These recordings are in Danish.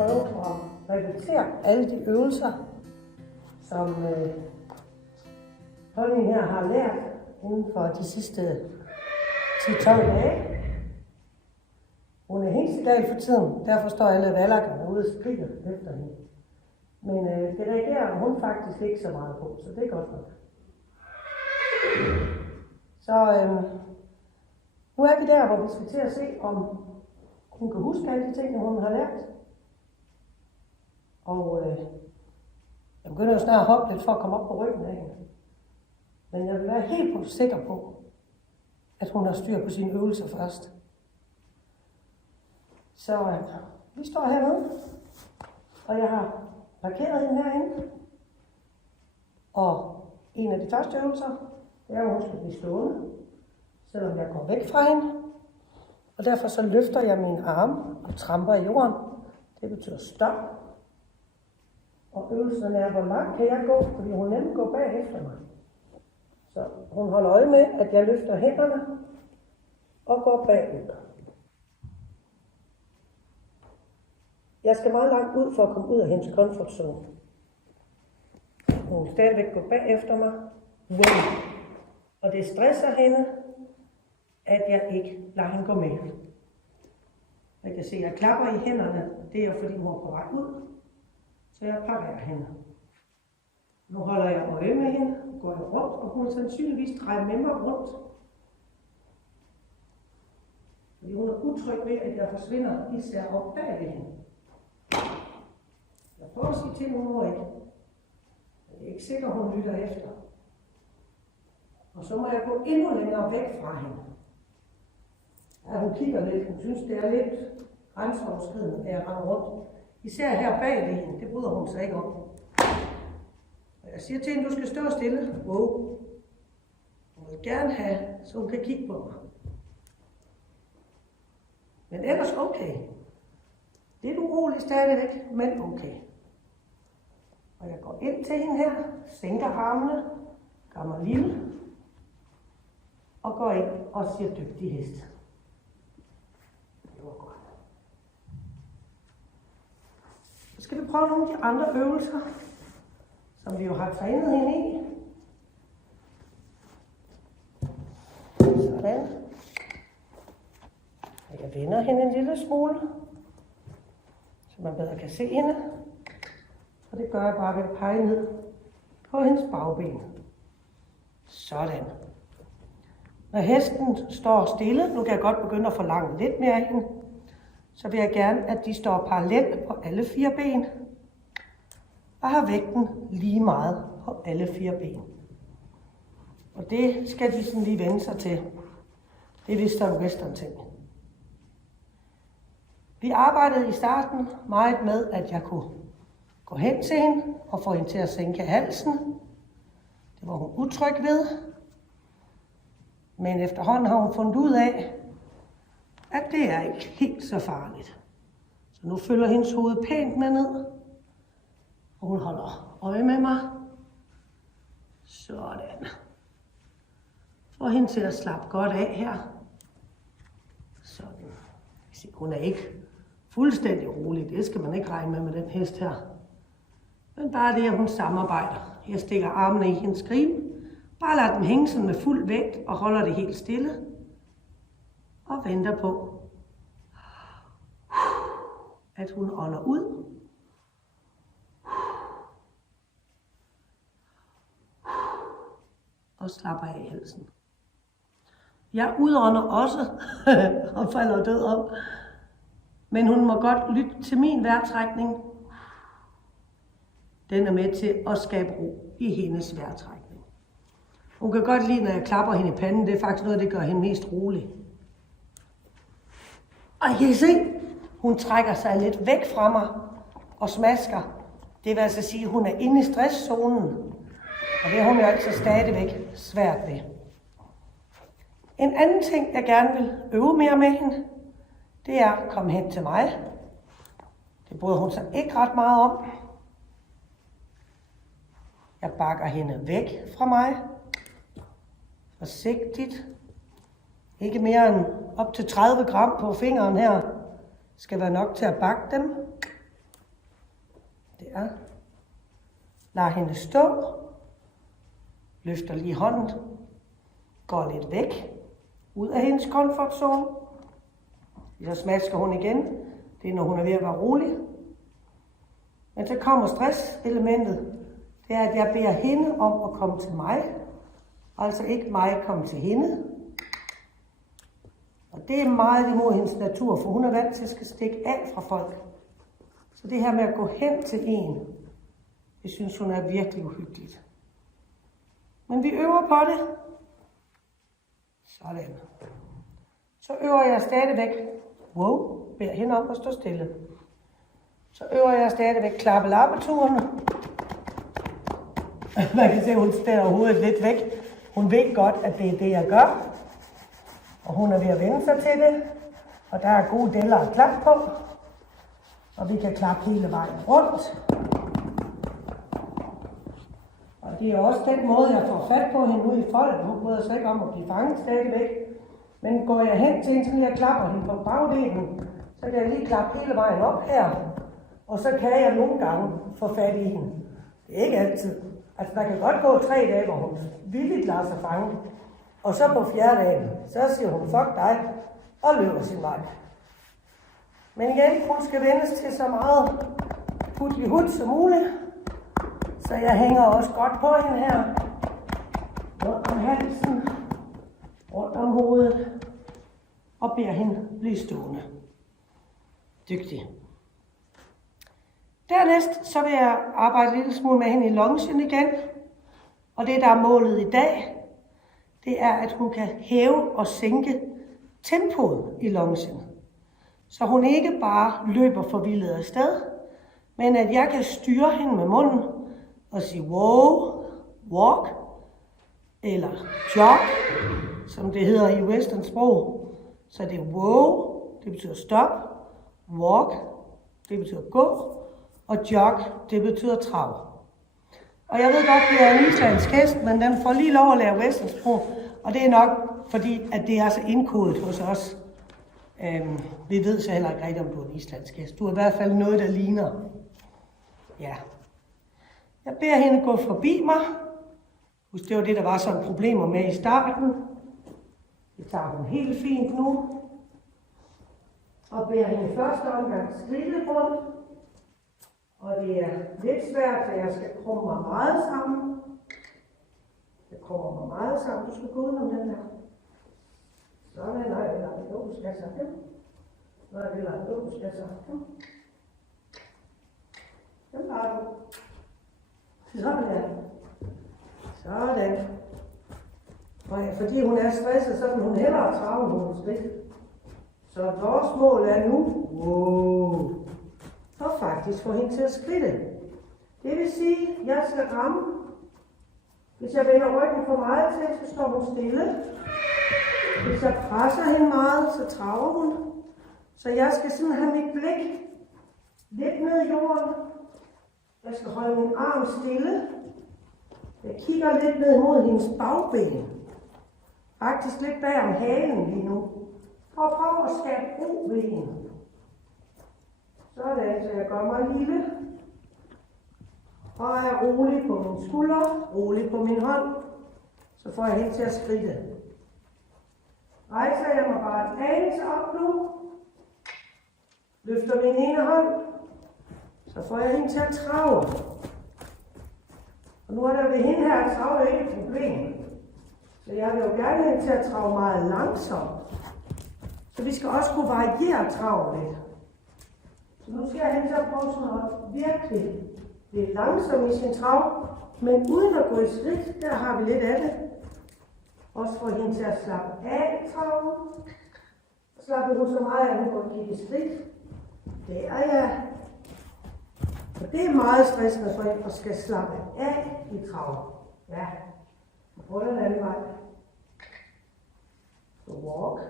prøve at repetere alle de øvelser, som Holly her har lært inden for de sidste 10-12 dage. Hun er helt gal for tiden, derfor står alle valakkerne ude og skriger efter hende. Men det reagerer hun faktisk ikke så meget på, så det er godt nok. Så nu er vi der, hvor vi skal til at se, om hun kan huske alle de ting, hun har lært. Og jeg begynder jo snart at hoppe lidt for at komme op på ryggen af hende. Men jeg vil være helt sikker på, at hun har styr på sine øvelser først. Så vi står hernede, og jeg har parkeret hende herinde. Og en af de første øvelser, det er, at hun skal blive stående, selvom jeg går væk fra hende. Og derfor så løfter jeg mine arme og tramper i jorden. Det betyder stop. Og øvelsen er, hvor langt kan jeg gå, fordi hun nemlig går bagefter mig. Så hun holder øje med, at jeg løfter hænderne og går bagud. Jeg skal meget langt ud for at komme ud af hendes comfort zone. Hun vil stadigvæk gå bagefter mig. Wow. Og det stresser hende, at jeg ikke lader hende gå med. Jeg kan se, at jeg klapper i hænderne. Det er fordi, hun er på vej ud. Så jeg pakker hende. Nu holder jeg øje med hende, går jeg rundt, og hun sandsynligvis drejer med mig rundt. Fordi hun er utryg ved, at jeg forsvinder især op bag ved hende. Jeg prøver at sige til hende, hun ikke. Jeg er ikke sikker, hun lytter efter. Og så må jeg gå endnu længere væk fra hende. Ja, hun kigger lidt. Hun synes, det er lidt grænseoverskridende, at jeg render rundt. Især her bag ved hende, det bryder hun sig ikke om. Og jeg siger til hende, du skal stå stille. Wow. Hun vil gerne have, så hun kan kigge på mig. Men ellers okay. Lidt urolig stadigvæk, men okay. Og jeg går ind til hende her, sænker armene, gør mig lille, og går ind og siger dygtig hest. Det var godt. Så skal vi prøve nogle af de andre øvelser, som vi jo har trænet hende i. Sådan. Jeg vender hende en lille smule, så man bedre kan se hende. Og det gør jeg bare ved at pege ned på hendes bagben. Sådan. Når hesten står stille, nu kan jeg godt begynde at forlange lidt mere af hende, så vil jeg gerne, at de står parallelt på alle 4 ben, og har vægten lige meget på alle 4 ben. Og det skal de sådan lige vende sig til. Det er vist en western ting. Vi arbejdede i starten meget med, at jeg kunne gå hen til hende og få hende til at sænke halsen. Det var hun utryg ved. Men efterhånden har hun fundet ud af, at det er ikke helt så farligt. Så nu følger hendes hoved pænt med ned. Og hun holder øje med mig. Sådan. Får hende til at slappe godt af her. Sådan. Hun er ikke fuldstændig rolig. Det skal man ikke regne med den hest her. Men bare det, at hun samarbejder. Jeg stikker armene i hendes grin. Bare lader dem hænge sådan med fuld vægt og holder det helt stille. Og venter på, at hun ånder ud. Og slapper af i halsen. Jeg udånder også og falder død om. Men hun må godt lytte til min vejrtrækning. Den er med til at skabe ro i hendes vejrtrækning. Hun kan godt lide, når jeg klapper hende i panden. Det er faktisk noget, det gør hende mest rolig. Og I kan se, hun trækker sig lidt væk fra mig og smasker. Det vil altså sige, at hun er inde i stresszonen. Og det har hun jo altså stadigvæk svært ved. En anden ting, jeg gerne vil øve mere med hende, det er at komme hen til mig. Det bryder hun sig ikke ret meget om. Jeg bakker hende væk fra mig. Forsigtigt. Ikke mere end op til 30 gram på fingeren her. Skal være nok til at bakke dem. Ja. Lad hende stå. Løfter lige hånden. Går lidt væk. Ud af hendes komfortzone. Så smasker hun igen. Det er, når hun er ved at være rolig. Men så kommer stresselementet. Det er, at jeg beder hende om at komme til mig. Altså ikke mig komme til hende. Og det er meget imod hendes natur, for hun er vant til at skal stikke af fra folk. Så det her med at gå hen til en, det synes hun er virkelig uhyggeligt. Men vi øver på det. Sådan. Så øver jeg stadigvæk. Wow, beder hende om at stå stille. Så øver jeg stadigvæk klappe-lappeturene. Man kan se, at hun stiller hovedet lidt væk. Hun ved godt, at det er det, jeg gør. Og hun er ved at vende sig til det. Og der er gode deller at klappe på. Og vi kan klappe hele vejen rundt. Og det er også den måde, jeg får fat på hende ude i folden. Hun bryder sig ikke om at blive fanget stadigvæk. Men går jeg hen til hende, så jeg klapper hende på bagdelen, så kan jeg lige klappe hele vejen op her. Og så kan jeg nogle gange få fat i hende. Det er ikke altid. Altså, der kan godt gå 3 dage, hvor hun villigt lader sig fange. Og så på 4. dagen, så siger hun, fuck dig, og løber sin vej. Men igen, hun skal vendes til så meget hud som muligt. Så jeg hænger også godt på hende her. Rundt om halsen, rundt om hovedet, og beder hende blive stående. Dygtig. Dernæst så vil jeg arbejde lidt smule med hende i longen igen. Og det, der er målet i dag, det er, at hun kan hæve og sænke tempoet i longen. Så hun ikke bare løber forvildet afsted, men at jeg kan styre hende med munden og sige wow, walk, eller jog, som det hedder i western sprog. Så det er wow, det betyder stop, walk, det betyder gå, og jog, det betyder trav. Og jeg ved godt, det er en islandsk hest, men den får lige lov at lære western sprog, og det er nok fordi, at det er så indkodet hos os. Vi ved så heller ikke rigtigt, om du er en islandsk hest. Du er i hvert fald noget, der ligner. Ja. Jeg beder hende gå forbi mig. Husk, det var det, der var sådan problemer med i starten. Det tager hun helt fint nu. Og beder hende første omgang skridt rundt. Og det er lidt svært, så jeg skal krumme mig meget sammen. Jeg krummer mig meget sammen. Du skal gå udenom den der. Sådan, nej, eller du skal så hen. Nej, eller du skal så hen. Den har du. Sådan. Sådan. Og fordi hun er stresset, så vil hun hellere trave nogle skridt. Så vores mål er nu, og faktisk få hende til at skridte. Det vil sige, at jeg skal ramme. Hvis jeg vender ryggen for meget til, så står hun stille. Hvis jeg presser hende meget, så traver hun. Så jeg skal sådan have mit blik lidt ned i jorden. Jeg skal holde min arm stille. Jeg kigger lidt ned mod hendes bagben. Faktisk lidt bag om halen lige nu. For at prøve at skabe ro ved hende. Sådan, så jeg gør mig lille. Og er rolig på mine skuldre, rolig på min hånd. Så får jeg hende til at skridte. Rejser jeg mig bare et anelse op nu. Løfter min ene hånd. Så får jeg hende til at trave. Og nu er der ved hende her at trave ikke et problem. Så jeg vil jo gerne have til at trave meget langsomt. Så vi skal også kunne variere traven lidt. Så nu skal jeg hen til at prøve sådan at virkelig blive langsom i sin trav. Men uden at gå i skridt, der har vi lidt af det. Også få hende til at slappe af i traven. Slapper hun så meget, at hun går kigge i skridt. Det er jeg. Og det er meget stressende for hende at skal slappe af i traven. Ja. Prøv den anden vej. Så walk.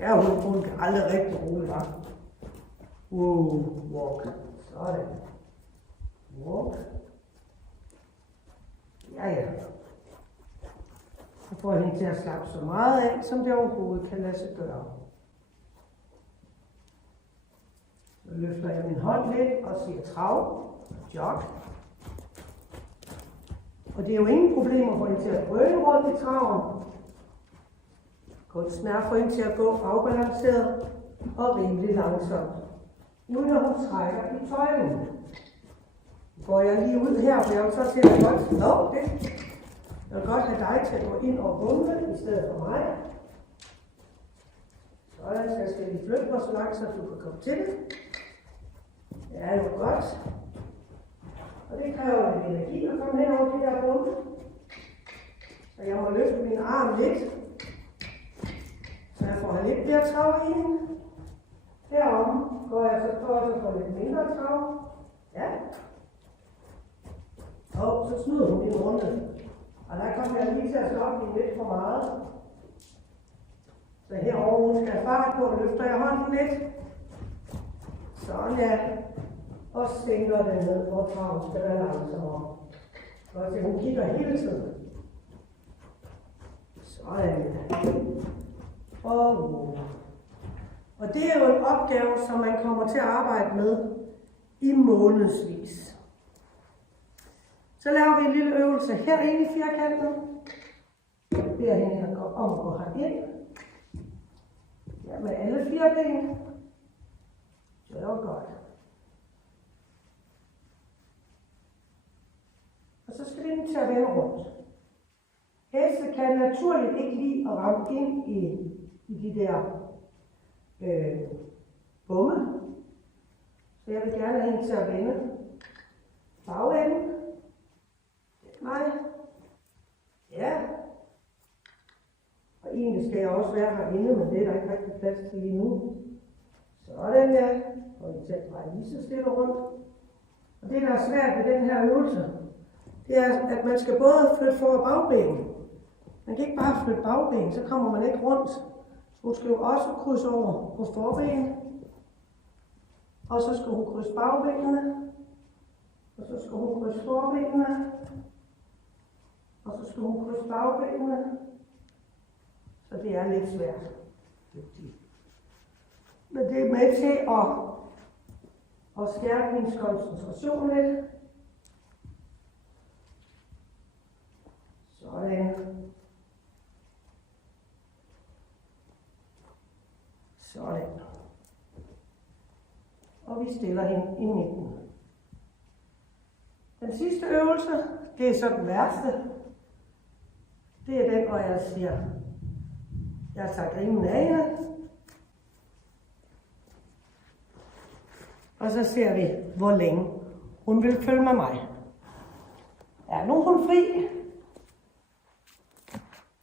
Ja, hun kan aldrig rigtig roligt være. Walk. Sådan. Walk. Ja. Så får jeg hende til at slappe så meget af, som det overhovedet kan lade sig gøre. Så løfter jeg min hånd lidt og siger trav, jog. Og det er jo ingen problemer for hende til at drøne rundt i traven. Kun snart få hende til at gå afbalanceret og rimelig langsomt, uden at hun trækker i tøjlen. Går jeg lige ud her, for jeg vil så se, at jeg vil godt have dig til at gå ind og rumle i stedet for mig. Så jeg skal lige flytte mig så langt, så du kan komme til det. Ja, det var godt. Og det kræver lidt energi at komme hen over det her bunke. Så jeg må løfte min arm lidt, så jeg får lidt mere trav i hende. Herom går jeg så på at få lidt mindre trav. Ja. Og så snyder hun min runde. Og der kommer jeg lige til at stoppe hende lidt for meget. Så herovre hun skal have fart på, løfter jeg hånden lidt. Sådan ja. Og sænker den ned, hvor traven skal være langsommere. Og så hun kigger hele tiden. Sådan. Og det er jo en opgave, som man kommer til at arbejde med i månedsvis. Så laver vi en lille øvelse herinde i firkanten. Jeg beder hende at gå om at gå herind. Ja, med alle 4 ben. Det var godt. Og så skal vi til at vende rundt. Heste kan naturligt ikke lide at ramme ind i de der bomme. Så jeg vil gerne have hende til at vende bagenden. Nej. Ja. Og egentlig skal jeg også være herinde, men det er der ikke rigtig plads til lige nu. Sådan ja. Og vi tager bare lige så stille rundt. Og det, der er svært ved den her øvelse, det er, at man skal både flytte for- og bagben. Man kan ikke bare flytte bagben, så kommer man ikke rundt. Hun skal jo også krydse over på forben. Og så skal hun krydse bagbenene. Og så skal hun krydse forbenene. Og så skal hun krydse bagbenene. Så det er lidt svært. Men det er med til at skærpe hendes koncentration lidt. Sådan. Sådan. Og vi stiller hende i midten. Den sidste øvelse, det er så den værste. Det er den, hvor jeg siger, jeg tager grimen af hende. Og så ser vi, hvor længe hun vil følge med mig. Ja, nu er hun fri.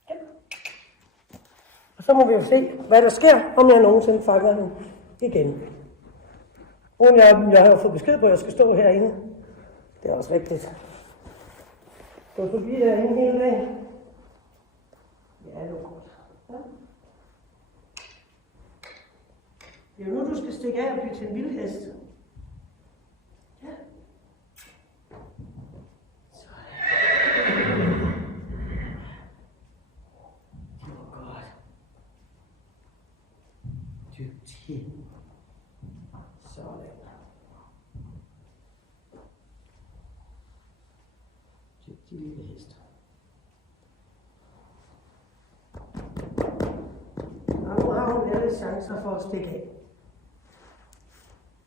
Ja. Og så må vi jo se, hvad der sker, om jeg nogensinde fanger hende igen. Jeg har jo fået besked på, at jeg skal stå herinde. Det er også rigtigt. Gå forbi herinde hele dagen. Ja, det er godt. Ja. Det er jo nu, du skal stikke af og blive til en vild hest. Ja. Så. Det var godt. Dygtig. Sådan. Dygtig lille hest. Og nu har hun alle chancer for at stikke af.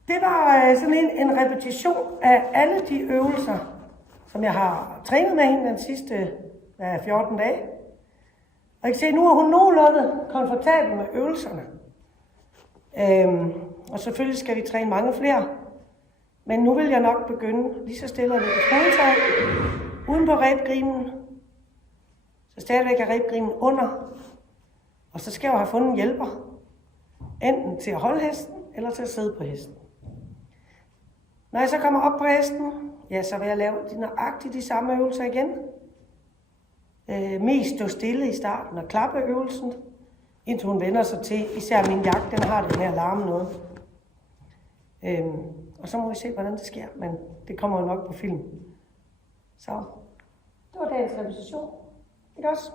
Det var sådan en repetition af alle de øvelser, som jeg har trænet med hende den sidste 14 dage. Og I kan se, nu er hun nogenlunde komfortabel med øvelserne. Og selvfølgelig skal vi træne mange flere. Men nu vil jeg nok begynde lige så stille at lægge skoletøj uden på rebgrimen. Så stadigvæk er rebgrimen under. Og så skal jeg jo have fundet en hjælper. Enten til at holde hesten, eller til at sidde på hesten. Når jeg så kommer op på hesten, ja, så vil jeg lave nøjagtigt de samme øvelser igen. Mest stå stille i starten og klappe øvelsen, indtil hun vender sig til. Især min jagt, den har den her larme noget. Og så må vi se, hvordan det sker, men det kommer jo nok på film. Så det var dagens repetition. Ikke også?